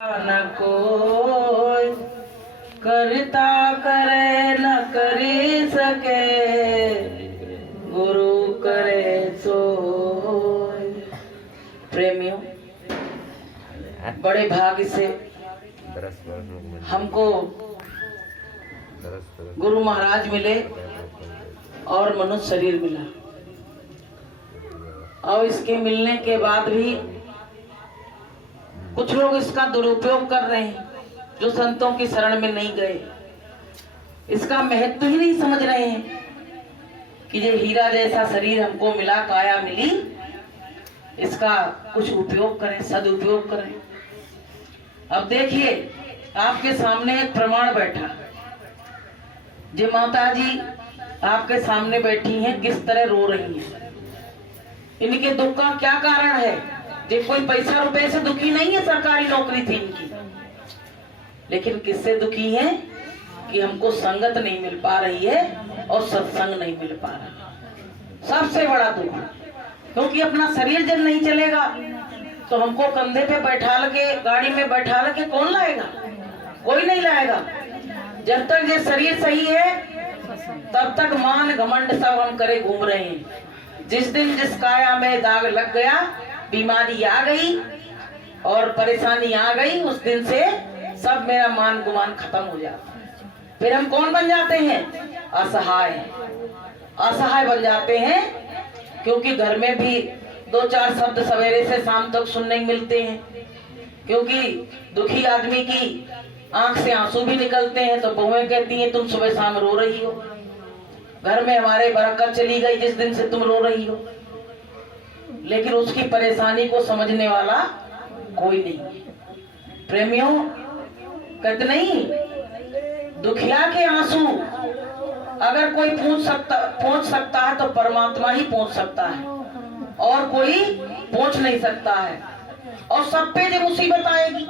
न कोई करता करे न करी सके, गुरु करे सोई। प्रेमियों, बड़े भाग्य से हमको गुरु महाराज मिले और मनुष्य शरीर मिला, और इसके मिलने के बाद भी कुछ लोग इसका दुरुपयोग कर रहे हैं, जो संतों की शरण में नहीं गए, इसका महत्व ही नहीं समझ रहे हैं कि ये हीरा जैसा शरीर हमको मिला, काया मिली, इसका कुछ उपयोग करें, सदुपयोग करें। अब देखिए, आपके सामने एक प्रमाण बैठा, जो माता जी आपके सामने बैठी हैं, किस तरह रो रही हैं। इनके दुख का क्या कारण है? ये कोई पैसा रुपए से दुखी नहीं है, सरकारी नौकरी थी इनकी, लेकिन किससे दुखी है कि हमको संगत नहीं मिल पा रही है और सत्संग नहीं मिल पा रहा। सबसे बड़ा दुख, क्योंकि अपना शरीर जब नहीं चलेगा तो हमको कंधे पे बैठा के, गाड़ी में बैठा के कौन लाएगा? कोई नहीं लाएगा। जब तक ये शरीर सही है तब तक मान घमंड सब हम करे घूम रहे हैं। जिस दिन जिस काया में दाग लग गया, बीमारी आ गई और परेशानी आ गई, उस दिन से सब मेरा मान गुमान खत्म हो जाता है। फिर हम कौन बन जाते हैं? असहाय। असहाय बन जाते हैं, क्योंकि घर में भी दो चार शब्द सवेरे से शाम तक सुनने मिलते हैं, क्योंकि दुखी आदमी की आंख से आंसू भी निकलते हैं तो बहुएं कहती हैं तुम सुबह शाम रो रही हो, घर में हमारे बरकत चली गई जिस दिन से तुम रो रही हो। लेकिन उसकी परेशानी को समझने वाला कोई नहीं है। प्रेमियों, कहते नहीं, दुखिया के आंसू अगर कोई पहुंच सकता है तो परमात्मा ही पहुंच सकता है, और कोई पहुंच नहीं सकता है। और सब पे जो मुसीबत आएगी,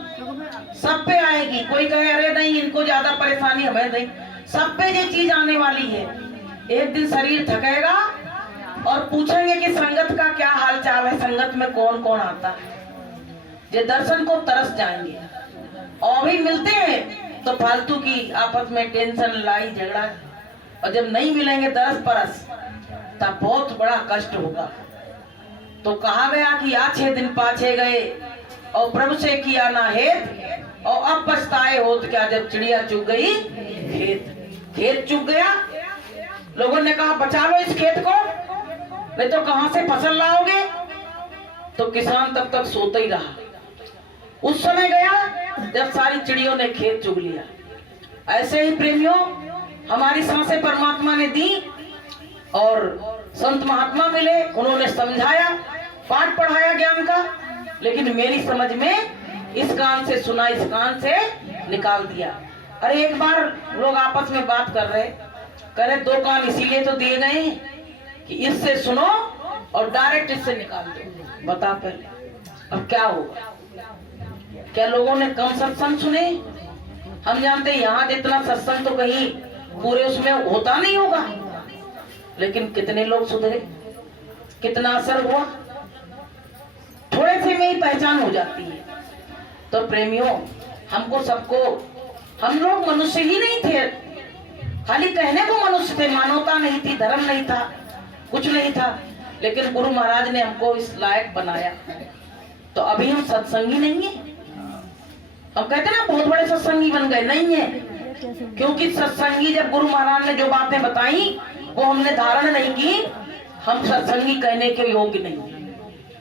सब पे आएगी। कोई कहे अरे नहीं इनको ज्यादा परेशानी, हमें नहीं, सब पे ये चीज आने वाली है। एक दिन शरीर थकेगा और पूछेंगे कि संगत का क्या हाल चाल है, संगत में कौन कौन आता है। ये दर्शन को तरस जाएंगे, और भी मिलते हैं तो फालतू की आपस में टेंशन, लड़ाई झगड़ा, और जब नहीं मिलेंगे दरस परस तब बहुत बड़ा कष्ट होगा। तो कहा गया कि आज 6 दिन पाछे गए और प्रभु से किया ना हेत, और अब पछताए होत क्या, जब चिड़िया चुग गई खेत। खेत चुग गया, लोगों ने कहा बचा लो इस खेत को, नहीं तो कहां से फसल लाओगे। तो किसान तब तक सोता ही रहा। उस समय गया जब सारी चिड़ियों ने खेत चुग लिया। ऐसे ही प्रेमियों, हमारी सांसें परमात्मा ने दी और संत महात्मा मिले, उन्होंने समझाया, पाठ पढ़ाया ज्ञान का, लेकिन मेरी समझ में इस कान से सुना, इस कान से निकाल दिया। अरे एक बार लोग आपस में बात कर रहे, कह रहे 2 कान इसीलिए तो दिए गए कि इससे सुनो और डायरेक्ट इससे निकाल दो। बता पहले अब क्या होगा? क्या लोगों ने कम सत्संग सुने? हम जानते हैं यहाँ जितना सत्संग तो कहीं पूरे उसमें होता नहीं होगा, लेकिन कितने लोग सुधरे, कितना असर हुआ, थोड़े से में ही पहचान हो जाती है। तो प्रेमियों, हमको सबको, हम लोग मनुष्य ही नहीं थे, खाली कहने को मनुष्य थे, मानवता नहीं थी, धर्म नहीं था, कुछ नहीं था, लेकिन गुरु महाराज ने हमको इस लायक बनाया। तो अभी हम सत्संगी नहीं है। हम कहते ना बहुत बड़े सत्संगी बन गए, नहीं है, क्योंकि सत्संगी जब गुरु महाराज ने जो बातें बताई वो हमने धारण नहीं की, हम सत्संगी कहने के योग्य नहीं।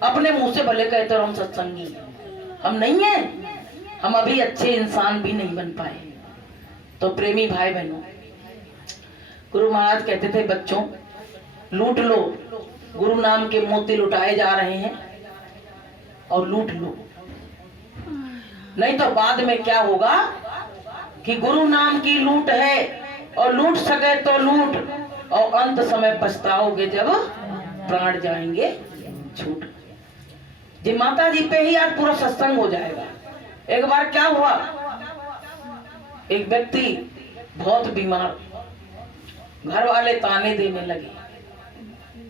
अपने मुंह से भले कहते हो हम सत्संगी, हम नहीं है, हम अभी अच्छे इंसान भी नहीं बन पाए। तो प्रेमी भाई बहनों, गुरु महाराज कहते थे बच्चों लूट लो, गुरु नाम के मोती लुटाए जा रहे हैं और लूट लो, नहीं तो बाद में क्या होगा कि गुरु नाम की लूट है और लूट सके तो लूट, और अंत समय पछताओगे जब प्राण जाएंगे छूट। जी माता जी पे ही आज पूरा सत्संग हो जाएगा। एक बार क्या हुआ, एक व्यक्ति बहुत बीमार, घर वाले ताने देने लगे।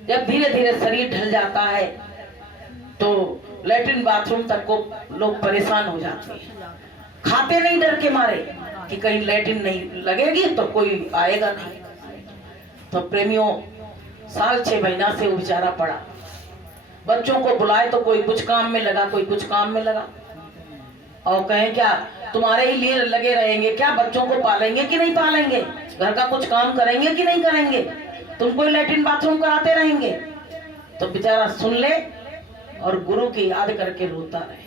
जब धीरे धीरे शरीर ढल जाता है तो लेटरिन बाथरूम तक को लोग परेशान हो जाते हैं। खाते नहीं डर के मारे कि कहीं लैट्रिन नहीं लगेगी तो कोई आएगा नहीं। तो प्रेमियों, साल 6 महीना से वो बेचारा पड़ा। बच्चों को बुलाए तो कोई कुछ काम में लगा, कोई कुछ काम में लगा, और कहें क्या तुम्हारे ही लिए लगे रहेंगे क्या? बच्चों को पालेंगे कि नहीं पालेंगे? घर का कुछ काम करेंगे कि नहीं करेंगे? तुमको लैट्रिन बाथरूम कराते रहेंगे। तो बेचारा सुन ले और गुरु की याद करके रोता रहे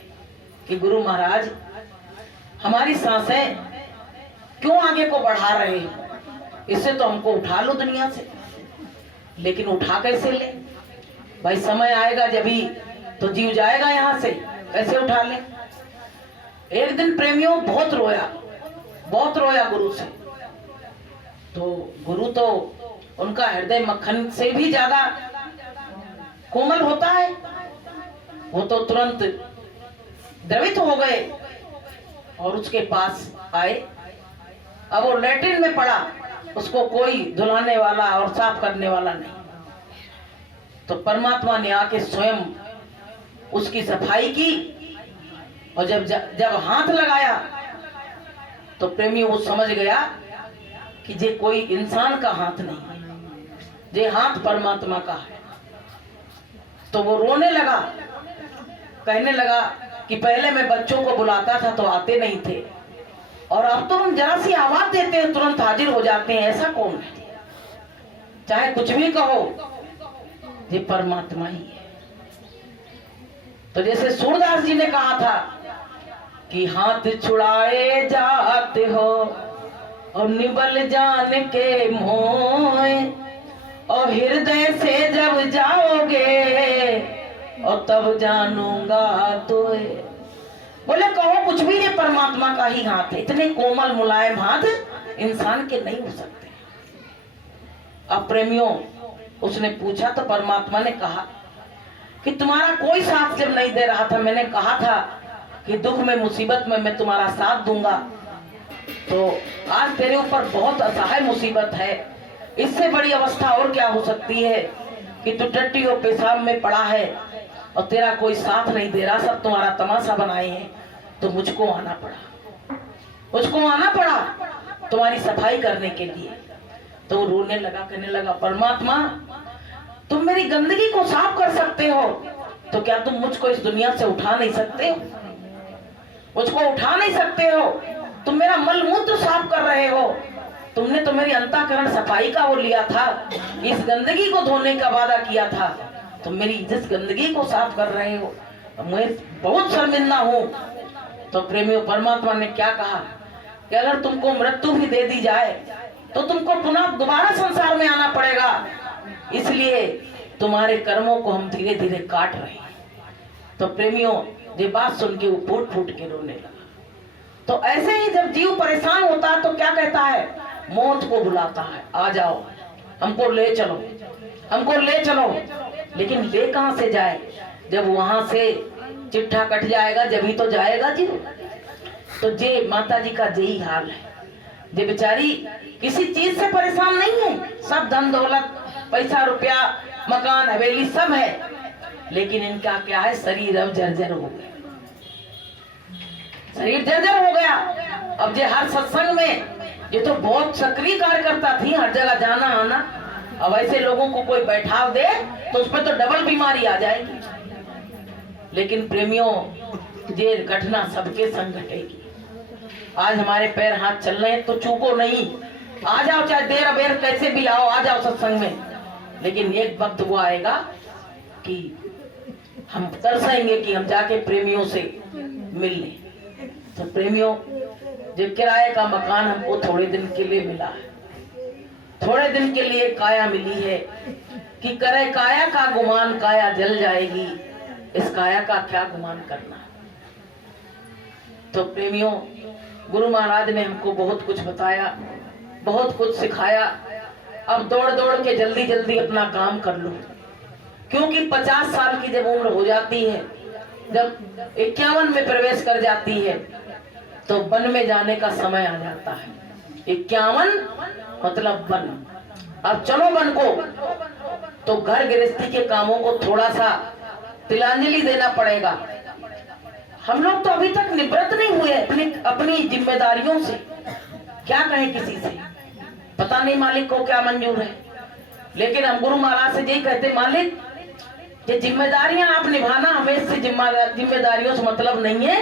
कि गुरु महाराज, हमारी सांसें क्यों आगे को बढ़ा रहे हो? इससे तो हमको उठा लो दुनिया से। लेकिन उठा कैसे ले भाई? समय आएगा जब ही तो जीव जाएगा यहाँ से, कैसे उठा ले? एक दिन प्रेमियों बहुत रोया गुरु से। तो गुरु तो उनका हृदय मक्खन से भी ज्यादा कोमल होता है, वो तो तुरंत द्रवित हो गए और उसके पास आए। अब वो लैट्रिन में पड़ा, उसको कोई धुलाने वाला और साफ करने वाला नहीं। तो परमात्मा ने आके स्वयं उसकी सफाई की, और जब हाथ लगाया तो प्रेमी वो समझ गया कि ये कोई इंसान का हाथ नहीं है, ये हाथ परमात्मा का है। तो वो रोने लगा, कहने लगा कि पहले मैं बच्चों को बुलाता था तो आते नहीं थे, और अब तो हम जरा सी आवाज देते हैं तुरंत हाजिर हो जाते हैं। ऐसा कौन है? चाहे कुछ भी कहो, ये परमात्मा ही है। तो जैसे सूरदास जी ने कहा था कि हाथ छुड़ाए जाते हो और निबल जान के मोए, और हृदय से जब जाओगे और तब जानूंगा तो। बोले कहो कुछ भी, ये परमात्मा का ही हाथ है। इतने कोमल मुलायम हाथ इंसान के नहीं हो सकते। अब प्रेमियों, उसने पूछा तो परमात्मा ने कहा कि तुम्हारा कोई साथ जब नहीं दे रहा था, मैंने कहा था कि दुख में मुसीबत में मैं तुम्हारा साथ दूंगा, तो आज तेरे ऊपर बहुत असहाय मुसीबत है। इससे बड़ी अवस्था और क्या हो सकती है कि तू टट्टी और पेशाब में पड़ा है और तेरा कोई साथ नहीं दे रहा, सब तुम्हारा तमाशा बनाए हैं। तो मुझको आना पड़ा तुम्हारी सफाई करने के लिए। तो वो रोने लगा, कहने लगा परमात्मा, तुम मेरी गंदगी को साफ कर सकते हो, तो क्या तुम मुझको इस दुनिया से उठा नहीं सकते हो? मुझको उठा नहीं सकते हो? तुम मेरा मल मूत्र साफ कर रहे हो, तुमने तो मेरी अंतःकरण सफाई का वो लिया था, इस गंदगी को धोने का वादा किया था, तुम मेरी जिस गंदगी को साफ कर रहे हो, मैं बहुत शर्मिंदा हूँ। तो प्रेमियों, परमात्मा ने क्या कहा कि अगर तुमको मृत्यु भी दे दी जाए तो तुमको पुनः दोबारा संसार में आना पड़ेगा, इसलिए तुम्हारे कर्मों को हम धीरे धीरे काट रहे हैं। तो प्रेमियों, ये बात सुन के वो फूट फूट के रोने लगा। तो ऐसे ही जब जीव परेशान होता है तो क्या कहता है? मौत को बुलाता है, आ जाओ, हमको ले चलो, हमको ले चलो। लेकिन ले कहां से जाए? जब वहां से चिट्ठा कट जाएगा जब ही तो जाएगा जी। तो जे माता जी का यही हाल है। ये बेचारी किसी चीज से परेशान नहीं है, सब धन दौलत, पैसा रुपया, मकान हवेली सब है, लेकिन इनका क्या है? शरीर अब जर्जर हो गया, शरीर जर्जर हो गया। अब ये हर सत्संग में, ये तो बहुत सक्रिय कार्यकर्ता थी, हर जगह जाना आना। अब ऐसे लोगों को कोई बैठाव दे तो उस पर तो डबल बीमारी आ जाएगी। लेकिन प्रेमियों, ये घटना सबके संग घटेगी। आज हमारे पैर हाथ चल रहे हैं तो चूको नहीं, आ जाओ, चाहे देर अबेर कैसे भी आओ, आ जाओ सत्संग में। लेकिन एक वक्त वो आएगा कि हम तरसेंगे कि हम जाके प्रेमियों से मिल लें। तो प्रेमियों, जो किराए का मकान हमको थोड़े दिन के लिए मिला है, थोड़े दिन के लिए काया मिली है कि करे काया का गुमान, काया जल जाएगी, इस काया का क्या गुमान करना। तो प्रेमियों, गुरु महाराज ने हमको बहुत कुछ बताया, बहुत कुछ सिखाया। अब दौड़ दौड़ के जल्दी जल्दी अपना काम कर लो, क्योंकि 50 साल की जब उम्र हो जाती है, जब 51 में प्रवेश कर जाती है, तो वन में जाने का समय आ जाता है। 51 मतलब वन। अब चलो वन को, तो घर गृहस्थी के कामों को थोड़ा सा तिलांजलि देना पड़ेगा। हम लोग तो अभी तक निवृत्त नहीं हुए अपनी जिम्मेदारियों से। क्या कहें किसी से, पता नहीं मालिक को क्या मंजूर है। लेकिन हम गुरु महाराज से यही कहते, मालिक ये जिम्मेदारियां आप निभाना, हमें इससे जिम्मेदारियों से मतलब नहीं है।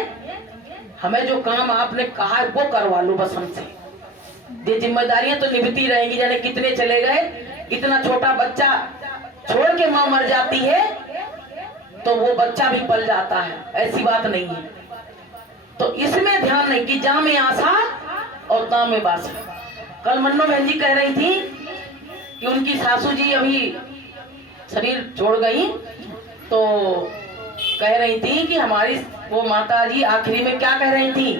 हमें जो काम आपने कहा है वो करवा लो बस हमसे। ये जिम्मेदारियां तो निभती रहेंगी। जाने कितने चले गए, इतना छोटा बच्चा छोड़ के माँ मर जाती है तो वो बच्चा भी पल जाता है, ऐसी बात नहीं है। तो इसमें ध्यान नहीं कि जा में आशा और ता में बासा। कल मन्नो बहन जी कह रही थी कि उनकी सासू जी अभी शरीर छोड़ गई, तो कह रही थी कि हमारी वो माता जी आखिरी में क्या कह रही थी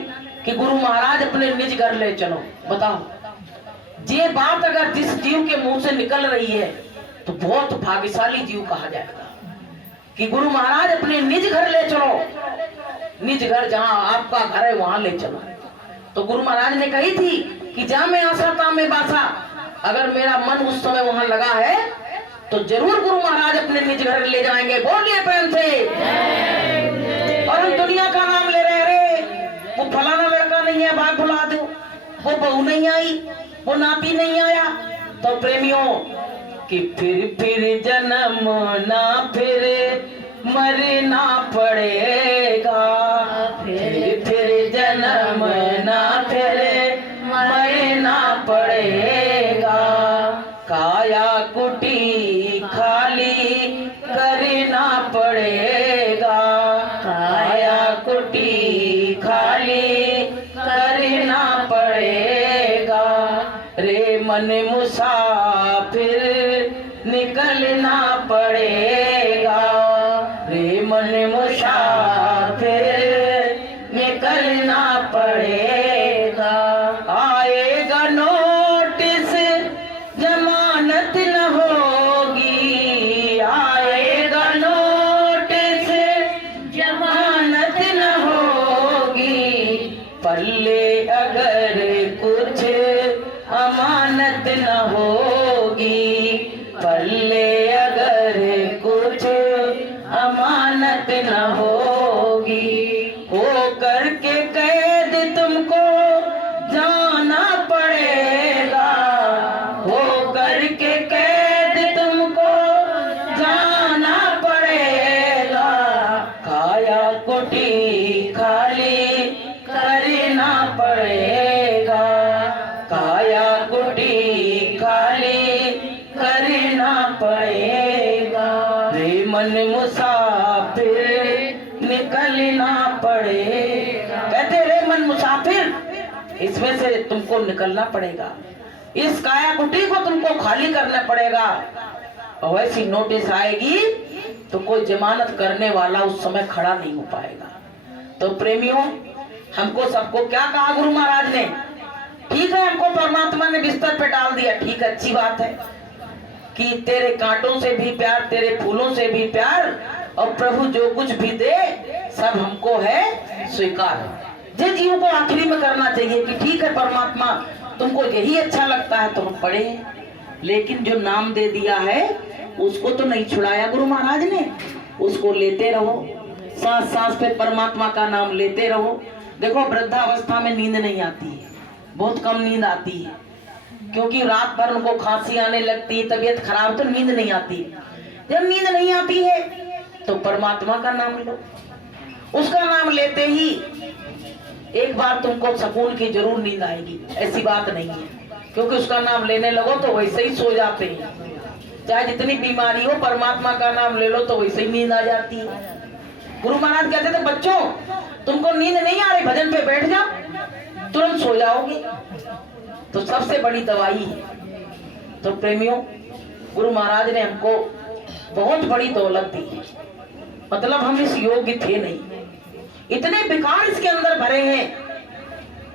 कि गुरु महाराज अपने निज घर ले चलो। बताओ, ये बात अगर जिस जीव के मुंह से निकल रही है तो बहुत भाग्यशाली जीव कहा जाएगा कि गुरु महाराज अपने निज घर ले चलो। निज घर जहां आपका घर है वहां ले चलो। तो गुरु महाराज ने कही थी कि जा में आशा ता में बासा। अगर मेरा मन उस समय वहां लगा है तो जरूर गुरु महाराज अपने निज घर ले जाएंगे। बोलिए प्रेम से। और हम दुनिया का नाम ले रहे, रे वो फलाना लड़का नहीं है, भाग भुला दो, वो बहू नहीं आई, वो नाती नहीं आया। तो प्रेमियों कि फिर जन्म ना फिर मरना पड़ेगा, फिर जन्म ना फिर मरना पड़ेगा। काया कुटी खाली करना पड़ेगा, काया कुटी खाली करना पड़ेगा। रे मन मुसाफिर निकलना पड़ेगा, रे मन मुसाफिर निकलना पड़ेगा। आएगा नोटिस जमानत न होगी, आएगा नोटिस जमानत न होगी। पल्ले अगर कुछ अमानत न होगी, पल्ले अगर कुछ अमानत न होगी। हो करके कैद तुमको जाना पड़ेगा, हो करके कैद तुमको जाना पड़ेगा। काया कुटी खाली करना पड़ेगा, काया कुटी खाली करना पड़ेगा। रे मन मुसाफिर निकलना पड़ेगा। कहते रे मन मुसाफिर, इसमें से तुमको निकलना पड़ेगा, इस काया कुटी को तुमको खाली करना पड़ेगा। और वैसी नोटिस आएगी तो कोई जमानत करने वाला उस समय खड़ा नहीं हो पाएगा। तो प्रेमियों, हमको सबको क्या कहा गुरु महाराज ने? ठीक है, हमको परमात्मा ने बिस्तर पे डाल दिया, ठीक है, अच्छी बात है कि तेरे कांटों से भी प्यार, तेरे फूलों से भी प्यार, और प्रभु जो कुछ भी दे सब हमको है स्वीकार। जिस जीव को आखिरी में करना चाहिए कि ठीक है परमात्मा तुमको यही अच्छा लगता है तो हम पढ़े, लेकिन जो नाम दे दिया है उसको तो नहीं छुड़ाया गुरु महाराज ने। उसको लेते रहो, सांस सांस पे परमात्मा का नाम लेते रहो। देखो वृद्धावस्था में नींद नहीं आती है, बहुत कम नींद आती है, क्योंकि रात भर उनको खांसी आने लगती है, तबीयत खराब, तो नींद नहीं आती। जब नींद नहीं आती है तो परमात्मा का नाम लो। उसका नाम लेते ही एक बार तुमको सुकून की जरूर नींद आएगी, ऐसी बात नहीं है, क्योंकि उसका नाम लेने लगो तो वैसे ही सो जाते हैं। चाहे जितनी बीमारी हो, परमात्मा का नाम ले लो तो वैसे ही नींद आ जाती है। गुरु महाराज कहते थे बच्चों तुमको नींद नहीं आ रही, भजन पे बैठ जाओ, तुरंत सो जाओगे। तो सबसे बड़ी दवाई है। तो प्रेमियों, गुरु महाराज ने हमको बहुत बड़ी दौलत दी है। मतलब हम इस योग्य थे नहीं, इतने विकार इसके अंदर भरे हैं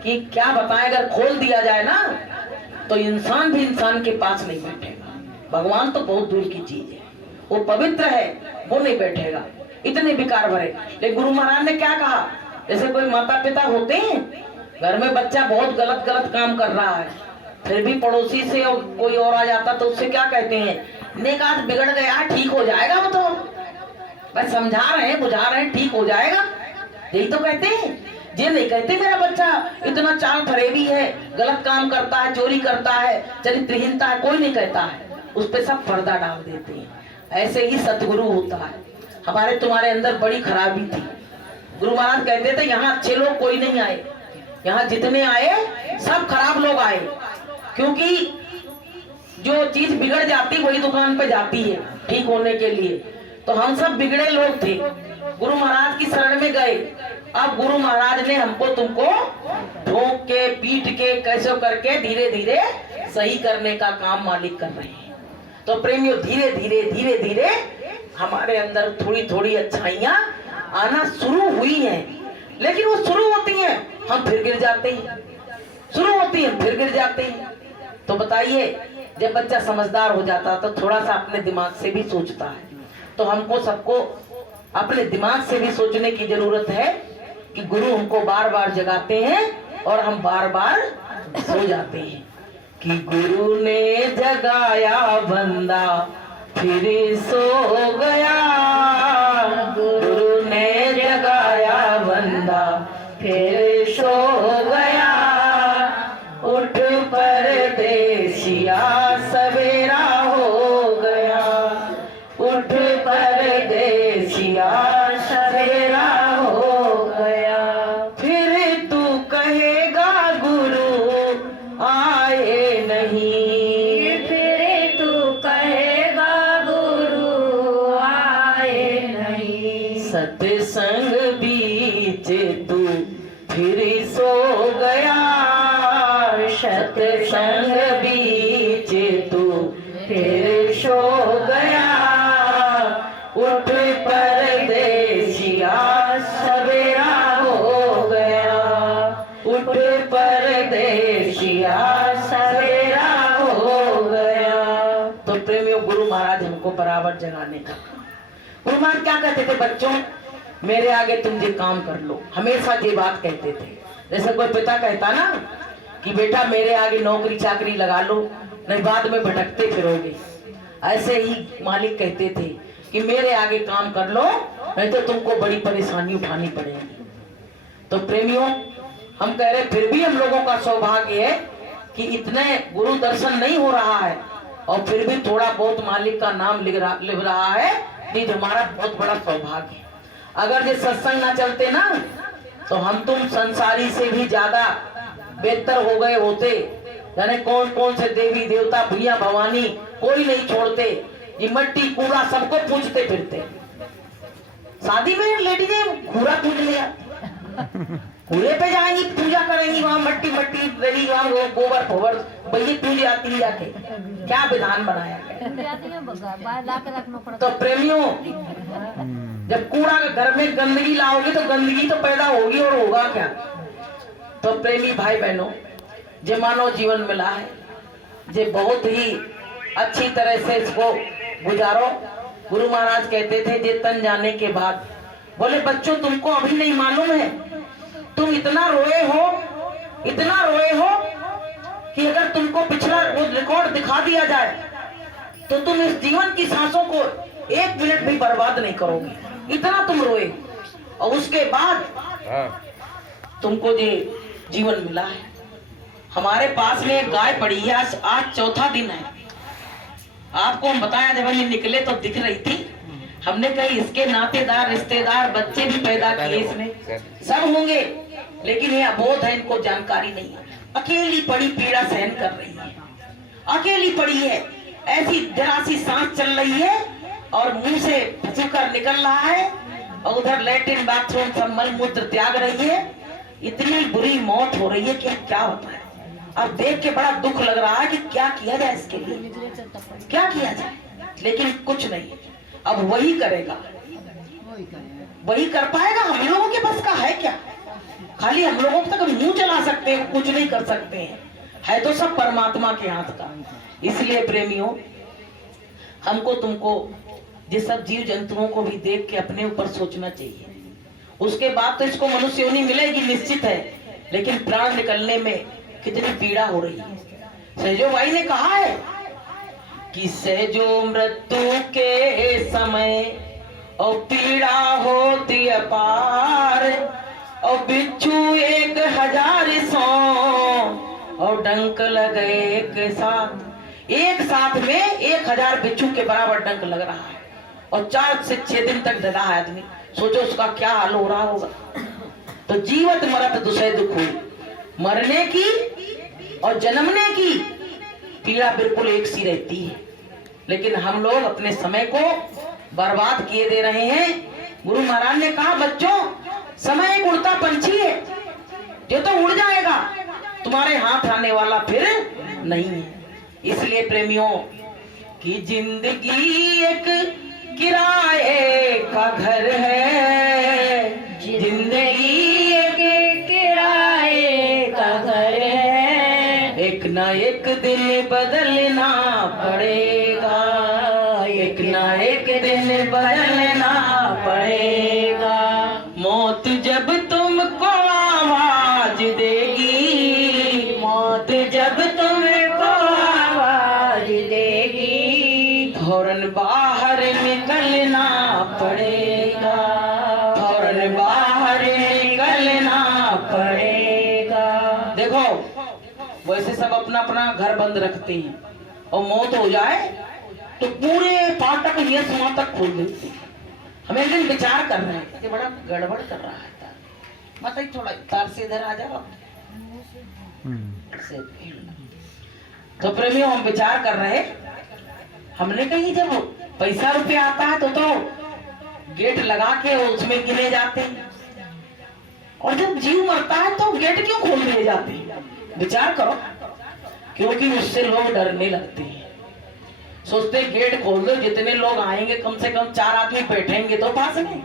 कि क्या बताएं। अगर खोल दिया जाए ना तो इंसान भी इंसान के पास नहीं बैठेगा। भगवान तो बहुत दूर की चीज है, वो पवित्र है, वो नहीं बैठेगा, इतने विकार भरे। लेकिन गुरु महाराज ने क्या कहा, जैसे कोई माता पिता होते हैं, घर में बच्चा बहुत गलत गलत काम कर रहा है, फिर भी पड़ोसी से और कोई और आ जाता तो उससे क्या कहते हैं, नेकात बिगड़ गया, ठीक हो जाएगा, वो तो बस समझा रहे हैं, बुझा रहे हैं, ठीक हो जाएगा। यही तो कहते हैं। ये नहीं कहते मेरा बच्चा इतना चाल फरेबी है, गलत काम करता है, चोरी करता है, चरित्रहीनता है, कोई नहीं कहता है। उस पे सब पर्दा डाल देते हैं। ऐसे ही सतगुरु होता है। हमारे तुम्हारे अंदर बड़ी खराबी थी। गुरु महाराज कहते थे यहाँ अच्छे लोग कोई नहीं आए, यहाँ जितने आए सब खराब लोग आए। क्योंकि जो चीज बिगड़ जाती वही दुकान पे जाती है ठीक होने के लिए। तो हम सब बिगड़े लोग थे, गुरु महाराज की शरण में गए। अब गुरु महाराज ने हमको तुमको ठोक के पीट के कैसे करके धीरे धीरे सही करने का काम मालिक कर रहे हैं। तो प्रेमियों धीरे धीरे धीरे धीरे हमारे अंदर थोड़ी थोड़ी अच्छाइयां आना शुरू हुई हैं। लेकिन वो शुरू होती हैं हम फिर गिर जाते हैं, शुरू होती हैं फिर गिर जाते हैं। तो बताइए जब बच्चा समझदार हो जाता तो थोड़ा सा अपने दिमाग से भी सोचता है। तो हमको सबको अपने दिमाग से भी सोचने की जरूरत है कि गुरु हमको बार बार जगाते हैं और हम बार बार सो जाते हैं। कि गुरु ने जगाया बंदा फिर सो गया, गुरु ने जगाया बंदा फिर सो गया। उठ परदेसिया सवेरा हो गया, उठ परदेसिया सवेरा हो गया। फिर तू कहेगा गुरु आए नहीं, फिर तू कहेगा गुरु आए नहीं। सत्संग बीच तू फिर सो गया, सत्संग बीच तू फिर सो गया। उठ परदेसिया सवेरा हो गया, उठ परदेसिया सवेरा हो गया। तो प्रेमियों गुरु महाराज हमको बराबर जगाने का। गुरु महाराज क्या कहते थे, बच्चों मेरे आगे तुम ये काम कर लो, हमेशा ये बात कहते थे। जैसे कोई पिता कहता ना कि बेटा मेरे आगे नौकरी चाकरी लगा लो, नहीं बाद में भटकते फिरोगे। ऐसे ही मालिक कहते थे कि मेरे आगे काम कर लो, नहीं तो तुमको बड़ी परेशानी उठानी पड़ेगी। तो प्रेमियों हम कह रहे फिर भी हम लोगों का सौभाग्य है कि इतने गुरु दर्शन नहीं हो रहा है और फिर भी थोड़ा बहुत मालिक का नाम लिख रहा है, ये हमारा बहुत बड़ा सौभाग्य है। अगर ये सत्संग ना चलते ना तो हम तुम संसारी से भी ज्यादा बेहतर हो गए होते। जाने कौन कौन से देवी देवता भैया भवानी कोई नहीं छोड़ते, ये मट्टी कूड़ा सबको पूजते फिरते। शादी में लेडी ने कूड़ा पूज लिया, कूड़े पे जाएंगी पूजा करेंगी, वहाँ मट्टी मट्टी रही, वहाँ गोबर फोबर वही पूज जाती है जाके। क्या विधान बनाया गया। तो प्रेमियों जब कूड़ा के घर में गंदगी लाओगे तो गंदगी तो पैदा होगी और होगा क्या। तो प्रेमी भाई बहनों जे मानव जीवन मिला है, जे बहुत ही अच्छी तरह से इसको गुजारो। गुरु महाराज कहते थे जे तन जाने के बाद, बोले बच्चों तुमको अभी नहीं मालूम है, तुम इतना रोए हो, इतना रोए हो कि अगर तुमको पिछला वो रिकॉर्ड दिखा दिया जाए तो तुम इस जीवन की सांसों को एक मिनट भी बर्बाद नहीं करोगे, इतना तुम रोए। और उसके बाद तुमको ये जीवन मिला है। हमारे पास में एक गाय पड़ी है, आज चौथा दिन है। आपको हम बताया जब हम निकले तो दिख रही थी, हमने कही इसके नातेदार रिश्तेदार बच्चे भी पैदा किए इसने, सब होंगे, लेकिन ये अबोध है, इनको जानकारी नहीं है। अकेली पड़ी पीड़ा सहन कर रही है, अकेली पड़ी है, ऐसी जरा सी सांस चल रही है और मुंह से फंसूकर निकल रहा है और उधर लेटरिन बाथरूम सब मल मूत्र त्याग रही है। इतनी बुरी मौत हो रही है कि क्या होता है। अब देख के बड़ा दुख लग रहा है कि क्या किया जाए इसके लिए, क्या किया जाए, लेकिन कुछ नहीं, अब वही करेगा, वही कर पाएगा। हम लोगों के बस का है क्या, खाली हम लोगों तक मुंह चला सकते हैं, कुछ नहीं कर सकते हैं, है तो सब परमात्मा के हाथ का। इसलिए प्रेमियों हमको तुमको जिस सब जीव जंतुओं को भी देख के अपने ऊपर सोचना चाहिए। उसके बाद तो इसको मनुष्य योनि मिलेगी निश्चित है, लेकिन प्राण निकलने में कितनी पीड़ा हो रही है। सहजो भाई ने कहा है कि सहजो मृत्यु के समय और पीड़ा होती अपार, और बिच्छू 1000 सौ और डंक लगे एक साथ में 1000 बिच्छू के बराबर डंक लग रहा है और 4 से 6 दिन तक डरा है आदमी। सोचो उसका क्या हाल हो रहा होगा। तो जीवत मरत दुसरे दुख हुई, मरने की और जन्मने की पीड़ा बिल्कुल एक सी रहती है, लेकिन हम लोग अपने समय को बर्बाद किए दे रहे हैं। गुरु महाराज ने कहा बच्चों, समय एक उड़ता पंछी है जो तो उड़ जाएगा, तुम्हारे हाथ आने वाला फिर नहीं है। इसलिए प्रेमियों की जिंदगी एक किराए का घर है, जिंदगी एक किराए का घर है, एक ना एक दिन बदलना पड़ेगा, एक ना एक दिन बदलना पड़ेगा। मौत जब तुमको आवाज देगी, मौत जब तुमको आवाज देगी, फौरन बाहर निकलना पड़ेगा, फौरन बाहर निकलना पड़ेगा। देखो वैसे सब अपना अपना घर बंद रखते हैं और मौत हो जाए तो पूरे फाटक ये सुना तक खोल देते हैं। हम एक दिन विचार कर रहे हैं कि बड़ा गड़बड़ कर रहा है तार, मतलब थोड़ा तार से इधर आ जाओ। तो प्रेमियों हम विचार कर रहे, हमने कही जब पैसा रुपया आता है तो गेट लगा के उसमें गिने जाते हैं, और जब जीव मरता है तो गेट क्यों खोल दिए जाते हैं? विचार करो, क्योंकि उससे लोग डरने लगते हैं, सोचते गेट खोल दो, जितने लोग आएंगे कम से कम 4 आदमी बैठेंगे तो पास में,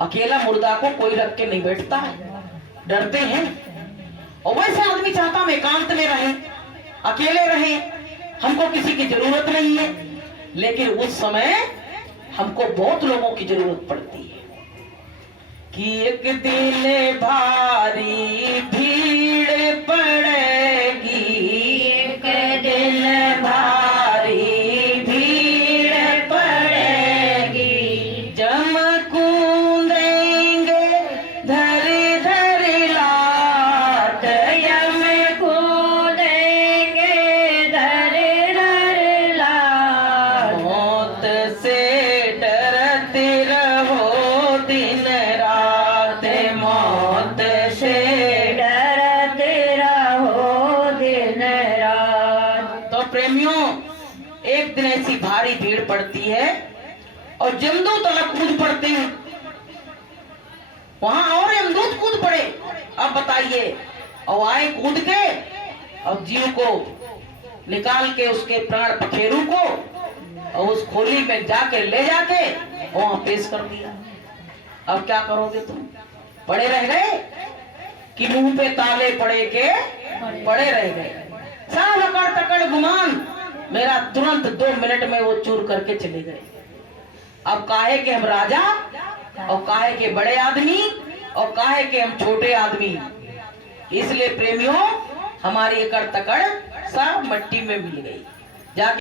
अकेला मुर्दा को कोई रख के नहीं बैठता है, डरते हैं। और वैसे आदमी चाहता हम एकांत में रहे, अकेले रहे, हमको किसी की जरूरत नहीं है, लेकिन उस समय हमको बहुत लोगों की जरूरत पड़ती है कि एक दिन भारी भीड़ पड़ेगी, एक दिन भारी भीड़ पड़ेगी, जम कूदेंगे धर धर लाट, यम कूदेंगे धर धर लाट, मौत से डरते रहो दिन रात, मौत से डरते रहो दिन रात। तो प्रेमियों एक दिन ऐसी भारी भीड़ पड़ती है और जमदूत अलग कूद पड़ते हैं, वहां और यमदूत कूद पड़े। अब बताइए, और आए कूद के अब जीव को निकाल के उसके प्राण पखेरु को और उस खोली में जाके ले जाके वहां पेश कर दिया। अब क्या करोगे तुम? पड़े रह गए कि मुंह पे ताले पड़े के पड़े रह गए? सब अकड़ तकड़ गुमान मेरा तुरंत 2 मिनट में वो चूर करके चले गए। अब काहे के हम राजा और काहे के बड़े आदमी और काहे के हम छोटे आदमी। इसलिए प्रेमियों हमारी अकड़ तकड़ सब मट्टी में मिल गई। जाके